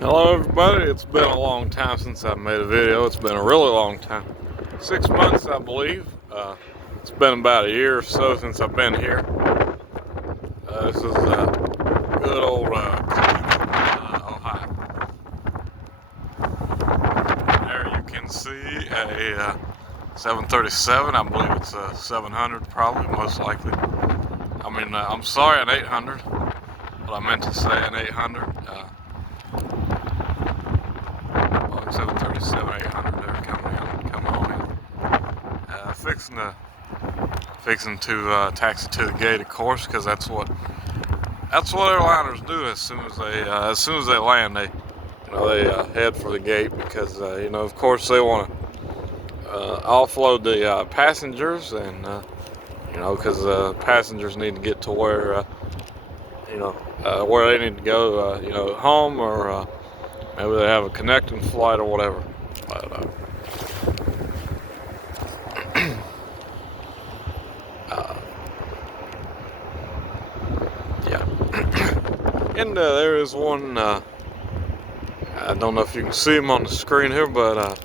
Hello everybody, it's been a long time since I've made a video. It's been a really long time. 6 months I believe. It's been about a year or so since I've been here. This is good old Cleveland, Ohio. There you can see a 737. I believe it's a 700 probably, most likely. I'm sorry, an 800. But I meant to say an 800. 737, 800 there coming on in. Fixing to taxi to the gate, of course, because that's what airliners do as soon as they land. They head for the gate because of course they want to offload the passengers and because passengers need to get to where they need to go, home or maybe they have a connecting flight or whatever. But, uh, yeah. And there is one, I don't know if you can see him on the screen here, but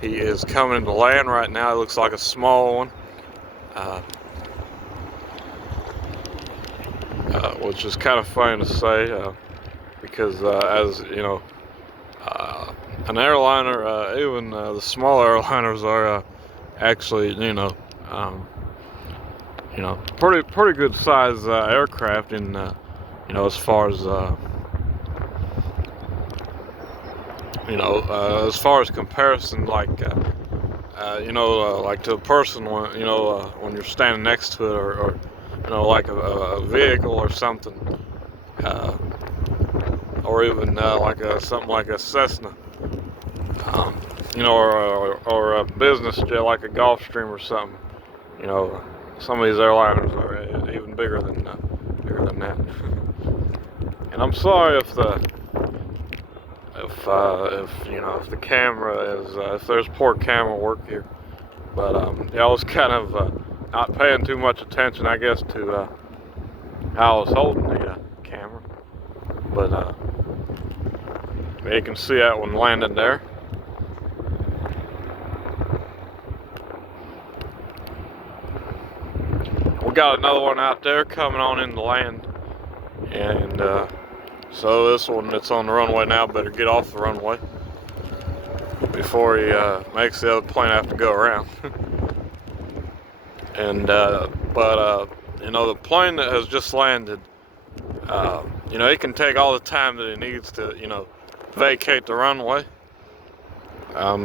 he is coming to land right now. It looks like a small one, which is kind of funny to say because as you know, an airliner, even the small airliners are actually, pretty good size aircraft in, as far as, as far as comparison, like, like to a person when, when you're standing next to it or like a vehicle or something, or even something like a Cessna, or a business jet like a Gulfstream or something. Some of these airliners are even bigger than that. And I'm sorry if the camera is if there's poor camera work here, but I was kind of not paying too much attention, I guess, to how I was holding the camera. But you can see that one landed there. We got another one out there coming on in the land, and so this one that's on the runway now better get off the runway before he makes the other plane have to go around. And the plane that has just landed, he can take all the time that he needs to vacate the runway,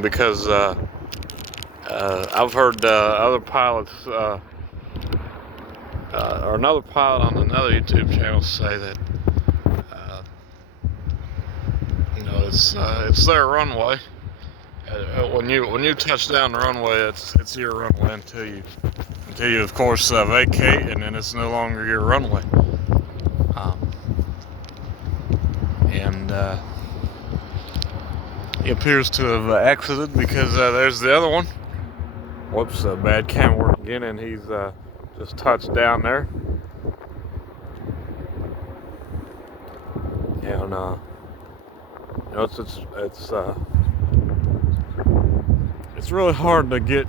because I've heard other pilots or another pilot on another YouTube channel say that it's their runway. When you touch down the runway, it's your runway until you of course vacate, and then it's no longer your runway. And he appears to have exited because there's the other one. Whoops, bad camera work again, and he's just touched down there. And it's really hard to get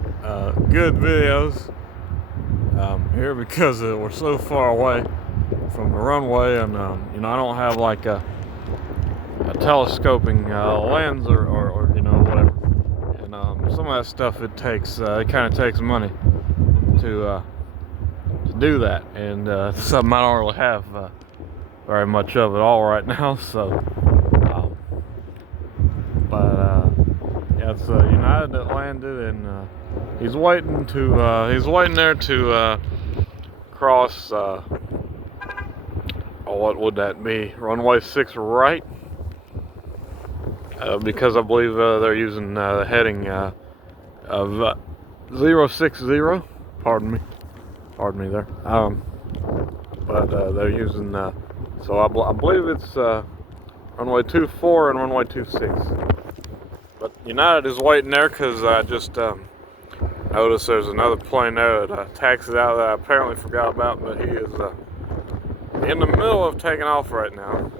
good videos here because we're so far away from the runway, and I don't have like a telescoping lens or whatever. And some of that stuff it kind of takes money to do that, and something I don't really have very much of it all right now. So, yeah, it's United that landed, and he's waiting there to cross. What would that be? Runway 6 right. Because I believe they're using the heading of 060. Pardon me there. But they're using so I believe it's runway 24 and runway 26. But United is waiting there because I just noticed there's another plane there that taxied out that I apparently forgot about, but he is in the middle of taking off right now.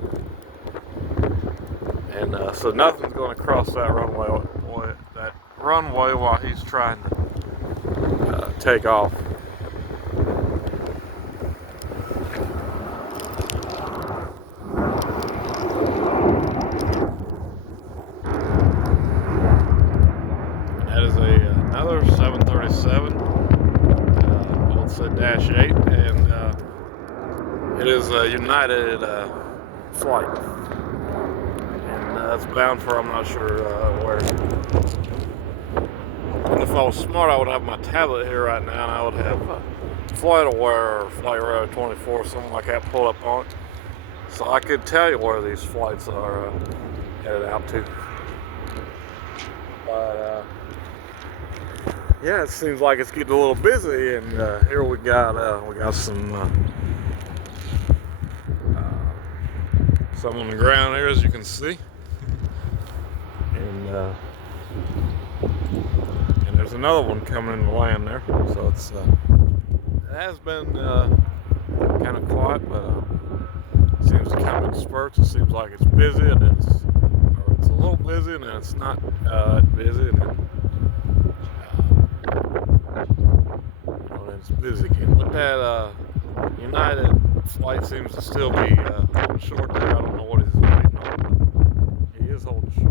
And so nothing's going to cross that runway while he's trying to take off. That is another 737, -8, and it is a United flight. It's bound for, I'm not sure where. And if I was smart, I would have my tablet here right now, and I would have FlightAware or Flightradar 24, something like that, pulled up on it, so I could tell you where these flights are headed out to. But yeah, it seems like it's getting a little busy, and here we got some on the ground here, as you can see. And there's another one coming in to land there, so it has been kind of quiet, but it seems to come in spurts. It seems like it's busy, and it's a little busy, and then it's not busy, and then it's busy again. But that United flight seems to still be holding short there. I don't know what he's waiting on, but he is holding short.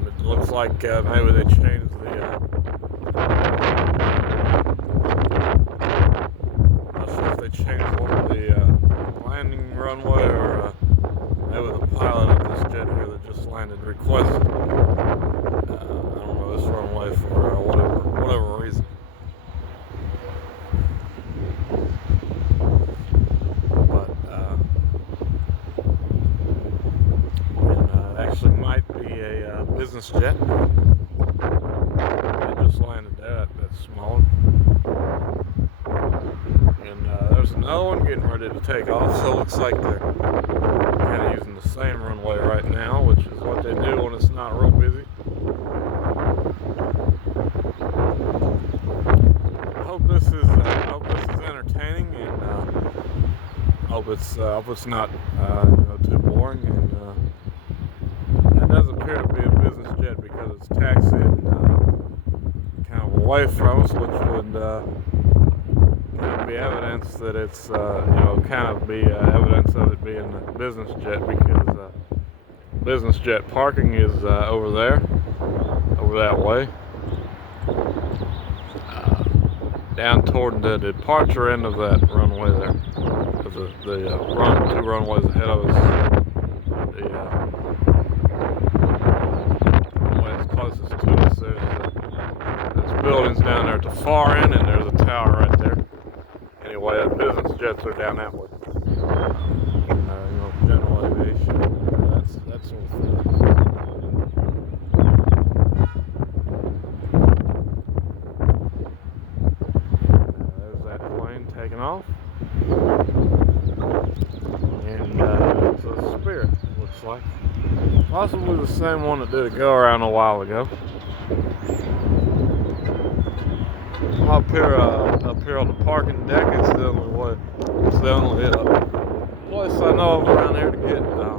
It looks like maybe they changed the not sure if they changed one of the landing runway, or maybe the pilot of this jet here that just landed requested I don't know, this runway for whatever reason. But it actually might be a business jet. It just landed there, that small one. And there's another one getting ready to take off, so it looks like they're kind of using the same runway right now, which is what they do when it's not real busy. I hope this is entertaining, and hope it's not too boring. And that does appear to be a business jet because it's taxiing kind of away from us, which would kind of be evidence that it's evidence of it being a business jet, because business jet parking is over there, over that way, down toward the departure end of that runway there. Because the two runways ahead of us, the runway that's closest to us, there's buildings down there at the far end, and there's a tower right there. Anyway, the business jets are down that way. General aviation, that sort of thing. There's that plane taking off. And it's a Spirit, it looks like. Possibly the same one that did a go-around a while ago. I'm up here on the parking deck. It's the only place I know of around here to get, to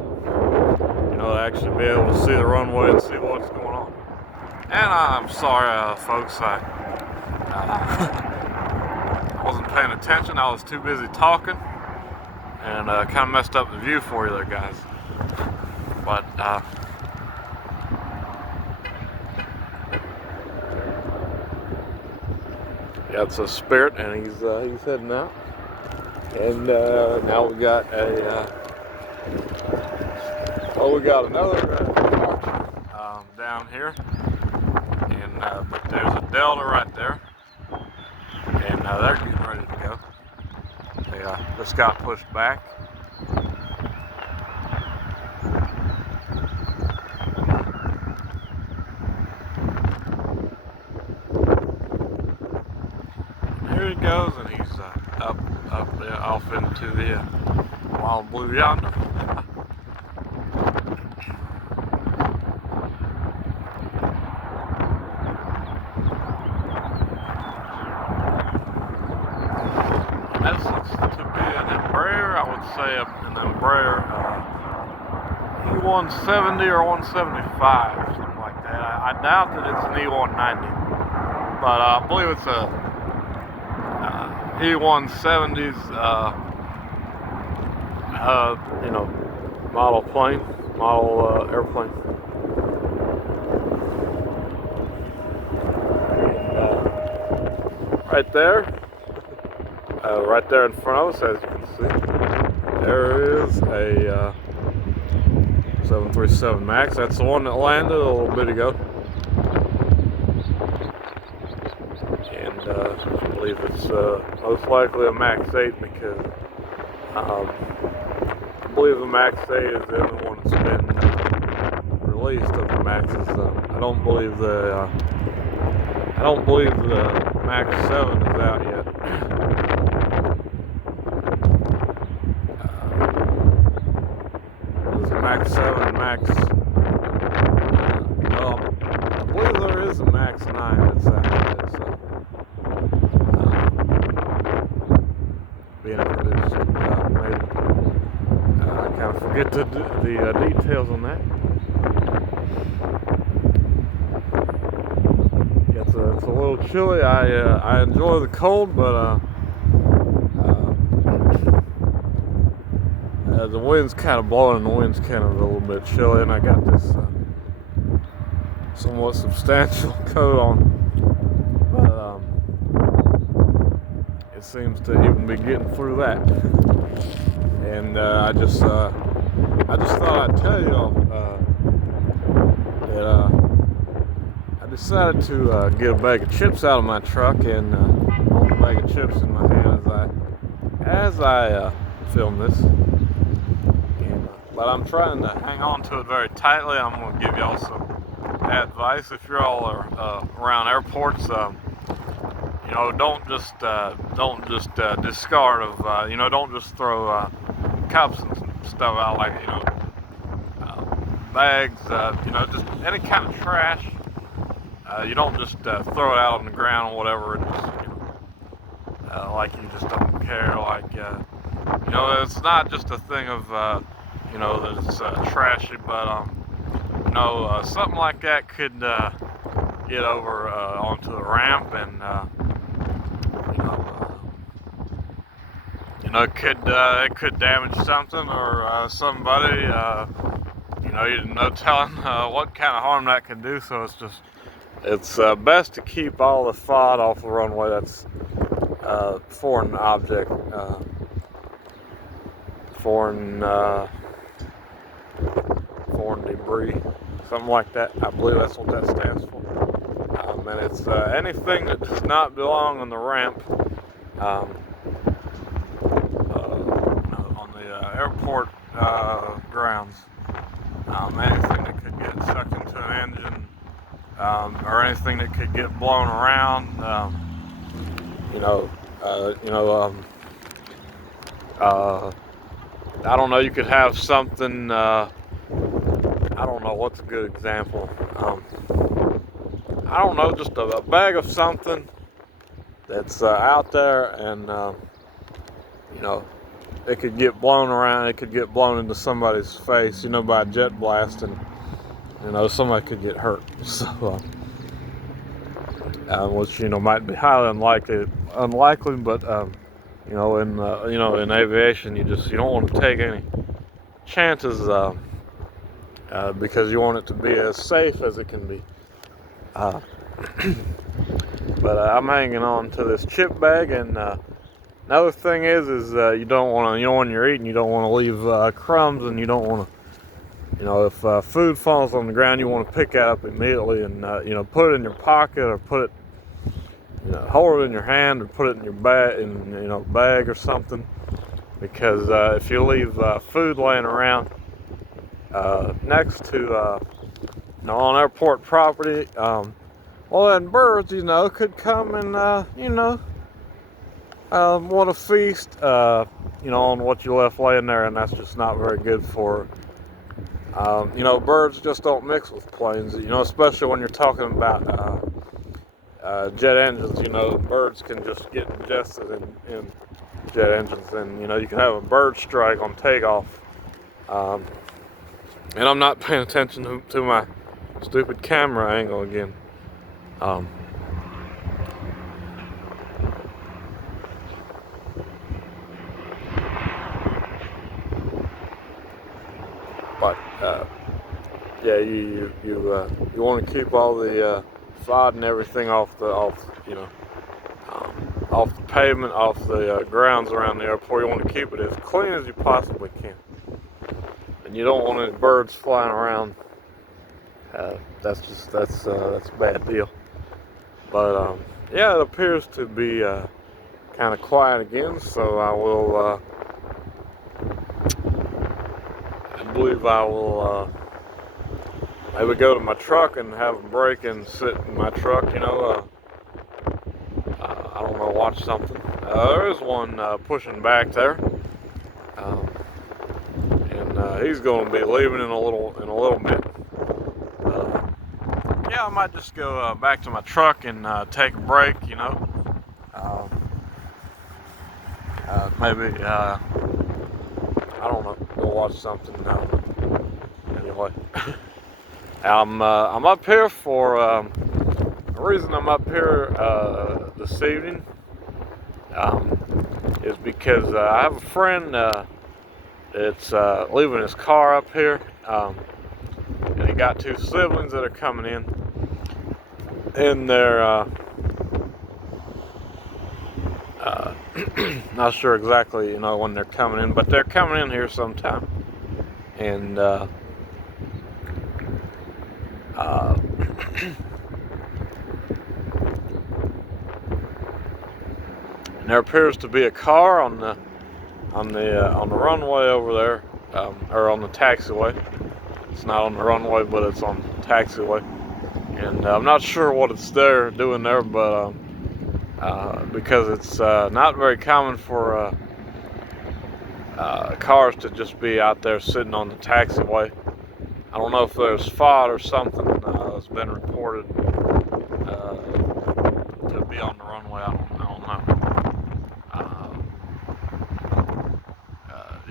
actually be able to see the runway and see what's going on. And I'm sorry, folks, I wasn't paying attention. I was too busy talking, and kind of messed up the view for you there, guys. But yeah, it's a Spirit, and he's heading out. And now we got another down here, and but there's a Delta right there, and they're getting ready to go. They just got pushed back. Here he goes, and he's up there, off into the wild blue yonder. would say an Embraer E170 or 175, something like that. I doubt that it's an E190, but I believe it's a E170's model airplane. Right there, right there in front of us, as you can see, there is a 737 MAX. That's the one that landed a little bit ago. And I believe it's most likely a MAX 8 because I believe the MAX 8 is the only one that's been released of the MAXes. I don't believe the MAX 7 is out yet. There's a MAX 7, Max. Well, I believe there is a MAX 9 that's out yet. So being introduced. Maybe I kind of forget the details on that. It's a little chilly. I enjoy the cold, but the wind's kind of blowing, and the wind's kind of a little bit chilly, and I got this somewhat substantial coat on, but it seems to even be getting through that. And I just thought I'd tell y'all that I decided to get a bag of chips out of my truck and hold a bag of chips in my hand as I film this. But I'm trying to hang on to it very tightly. I'm going to give y'all some advice if you're all around airports. Don't just discard of. Don't just throw cups and stuff out like bags. Just any kind of trash. You don't just throw it out on the ground or whatever and just like you just don't care. Like it's not just a thing of. That it's trashy, but something like that could get over onto the ramp, and it could damage something or somebody. You're no telling what kind of harm that can do. So it's best to keep all the FOD off the runway. That's foreign object, foreign debris, something like that. I believe that's what that stands for. And it's anything that does not belong on the ramp, on the airport grounds. Anything that could get sucked into an engine, or anything that could get blown around. I don't know. You could have something. I don't know what's a good example. I don't know, just a bag of something that's out there, and it could get blown around. It could get blown into somebody's face, by a jet blast, and somebody could get hurt. So, which might be highly unlikely, but in aviation, you don't want to take any chances. Because you want it to be as safe as it can be. But I'm hanging on to this chip bag, and another thing is you don't want to, when you're eating, you don't want to leave crumbs, and you don't want to, if food falls on the ground, you want to pick it up immediately and put it in your pocket, or put it, hold it in your hand, or put it in your bag or something, because if you leave food laying around next to on airport property, then birds could come and want to feast on what you left laying there, and that's just not very good for birds just don't mix with planes, especially when you're talking about jet engines. Birds can just get ingested in jet engines, and you can have a bird strike on takeoff. And I'm not paying attention to my stupid camera angle again. But yeah, you want to keep all the sod and everything off the pavement, off the grounds around the airport. You want to keep it as clean as you possibly can, and you don't want any birds flying around. That's a bad deal. But yeah, it appears to be kind of quiet again, so I believe I will maybe go to my truck and have a break and sit in my truck, I don't know, watch something. There is one pushing back there, and he's going to be leaving in a little bit. Yeah, I might just go back to my truck and take a break, maybe I don't know, go watch something. Anyway, I'm up here for the reason I'm up here this evening is because I have a friend that's leaving his car up here, and he got two siblings that are coming in, and they're not sure exactly, when they're coming in, but they're coming in here sometime, and there appears to be a car on the runway over there, or on the taxiway. It's not on the runway, but it's on the taxiway, and I'm not sure what it's doing there, but because it's not very common for cars to just be out there sitting on the taxiway. I don't know if there's FOD or something that's been reported to be on the runway. I don't know.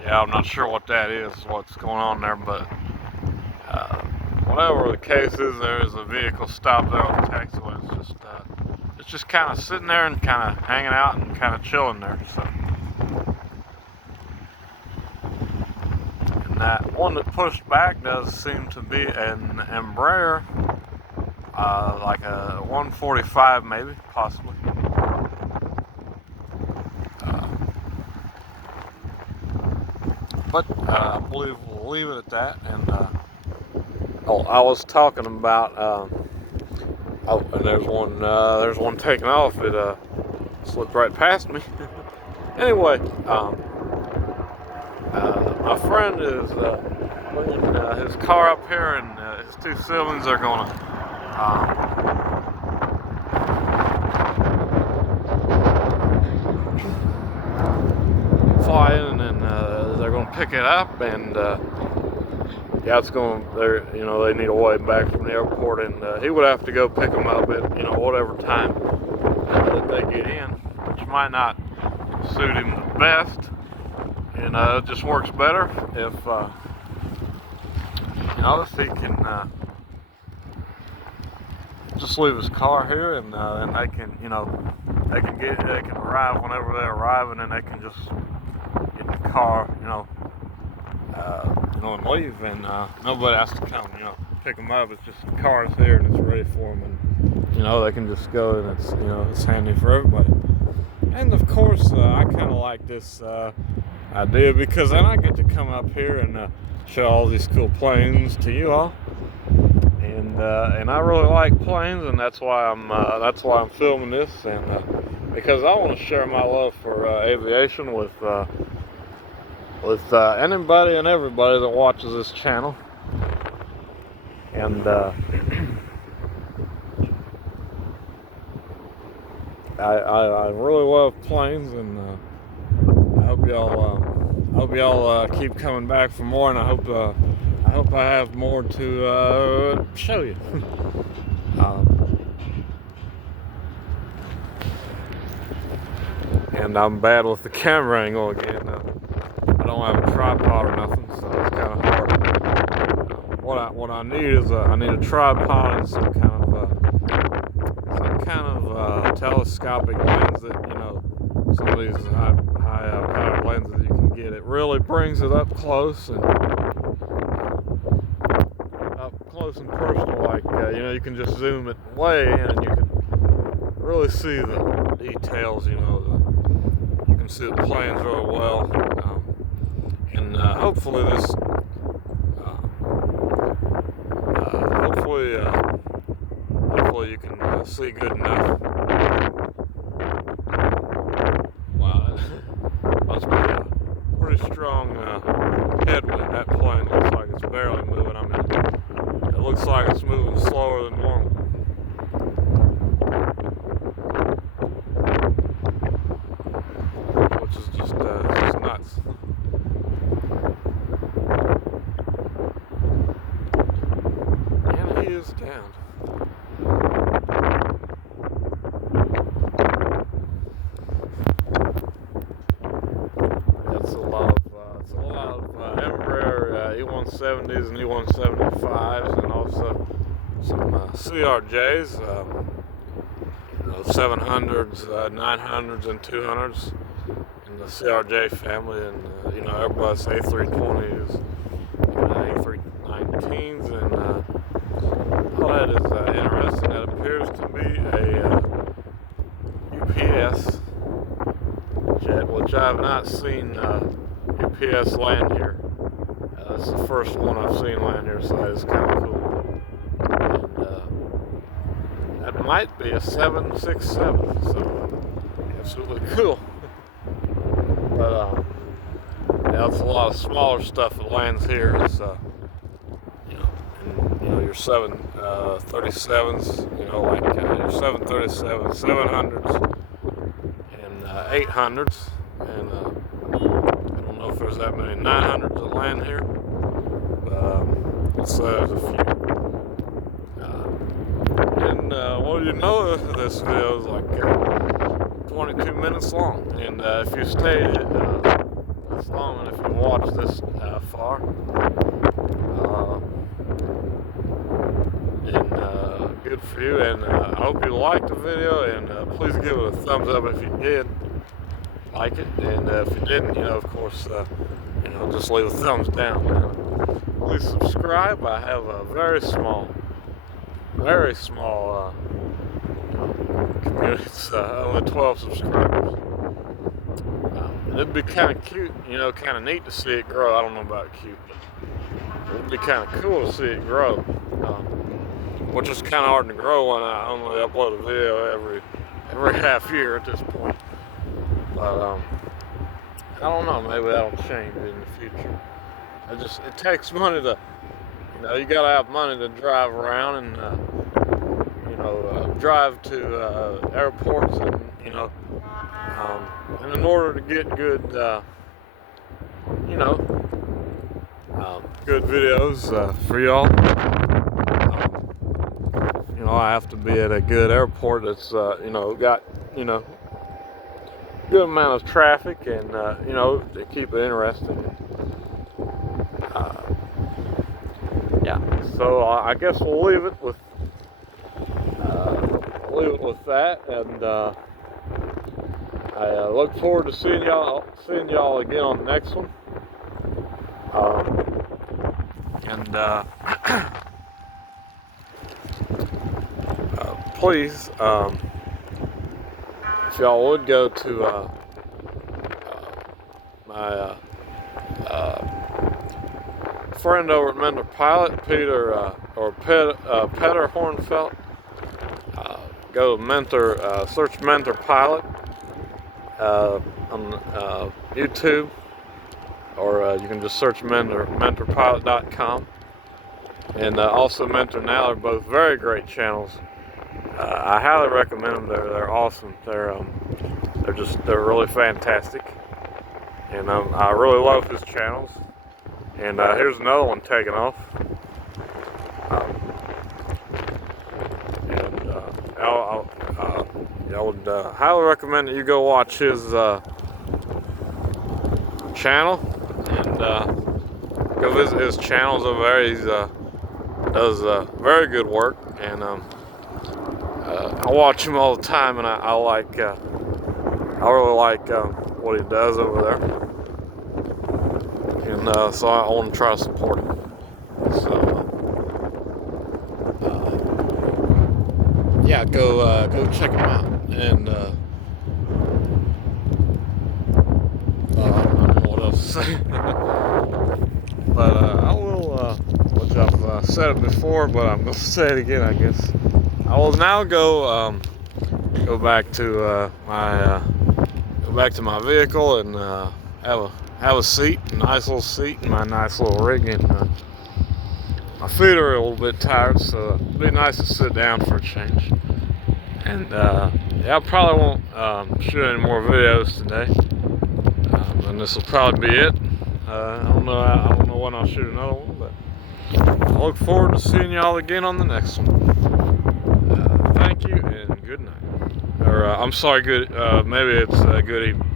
Yeah, I'm not sure what that is, what's going on there, but whatever the case is, there is a vehicle stopped there on the taxiway. It's just kind of sitting there and kind of hanging out and kind of chilling there. So, and that one that pushed back does seem to be an Embraer, like a 145 maybe, possibly. But I believe we'll leave it at that. And I was talking about. Oh, and there's one taking off. It slipped right past me. Anyway, my friend is bringing his car up here, and his two siblings are gonna fly in, and they're gonna pick it up, and yeah, they need a way back from the airport, and he would have to go pick them up at, whatever time that they get in, which might not suit him the best, and it just works better if he can just leave his car here, and they can arrive whenever they arrive, and then they can just get in the car, and leave, and nobody has to come, pick them up. It's just the car's here and it's ready for them, and they can just go, and it's handy for everybody. And of course, I kind of like this idea, because then I get to come up here and show all these cool planes to you all, and I really like planes, and that's why I'm filming this, and because I want to share my love for aviation with anybody and everybody that watches this channel. And I really love planes, and I hope y'all keep coming back for more, and I hope I have more to show you. and I'm bad with the camera angle again. I don't have a tripod or nothing, so it's kind of hard. What I need is I need a tripod and some kind of telescopic lens that, you know, some of these high powered lenses you can get. It really brings it up close and personal. Like you know, you can just zoom it way in and you can really see the details. You know, you can see the planes really well, and hopefully this. Hopefully you can see good enough. Wow, that must be a pretty strong headwind. That plane looks like it's barely moving. I mean, it looks like it's moving slower than normal. Which is just nuts. And he is down. It's a lot of Embraer E170s and E175s, and also some CRJs, 700s, 900s, and 200s in the CRJ family, and you know, Airbus A320s, A319s, and all that is interesting. That appears to be a UPS jet, which I have not seen UPS land here. That's the first one I've seen land here, so that is kind of cool. And that might be a 767, so absolutely cool. But yeah, that's a lot of smaller stuff that lands here. It's you know, your 737s, you know, like your 737s, 700s, and 800s, and I don't know if there's that many 900s that land here, but let's say there's a few. And what do you know, this video is like 22 minutes long, and if you stayed this long and if you watched this far, and good for you, and I hope you liked the video, and please give it a thumbs up if you did like it, and if you didn't, you know, of course, you know, just leave a thumbs down. Please subscribe. I have a very small community. It's only 12 subscribers. It'd be kind of cute, you know, kind of neat to see it grow. I don't know about cute, but it'd be kind of cool to see it grow. Which is kind of hard to grow when I only upload a video every half year at this point. But I don't know, maybe that'll change in the future. It takes money to, you know, you gotta have money to drive around and you know, drive to airports, and you know, and in order to get good, you know, good videos for y'all. You know, I have to be at a good airport that's, you know, got, you know, good amount of traffic, and, you know, to keep it interesting. Yeah, so I guess we'll leave it with that, and I look forward to seeing y'all again on the next one. And please, if y'all would go to my friend over at Mentor Pilot, Peter Hornfelt. Go to Mentor, search Mentor Pilot on YouTube, or you can just search mentorpilot.com, and also Mentor Now. They're both very great channels. I highly recommend them. They're awesome. They're really fantastic, and I really love his channels. And here's another one taking off. And y'all would highly recommend that you go watch his channel and go visit his channels over there. He's does very good work, and I watch him all the time, and I like I really like what he does over there, and so I want to try to support him. So yeah, go check him out, and I don't know what else to say. But I will, which I've said it before, but I'm gonna say it again, I guess. I will now go back to my vehicle and have a seat, a nice little seat in my nice little rig, and my feet are a little bit tired, so it'd be nice to sit down for a change. And yeah, I probably won't shoot any more videos today, and this will probably be it. I don't know when I'll shoot another one, but I look forward to seeing y'all again on the next one. Thank you and good night. Or I'm sorry, maybe it's good evening.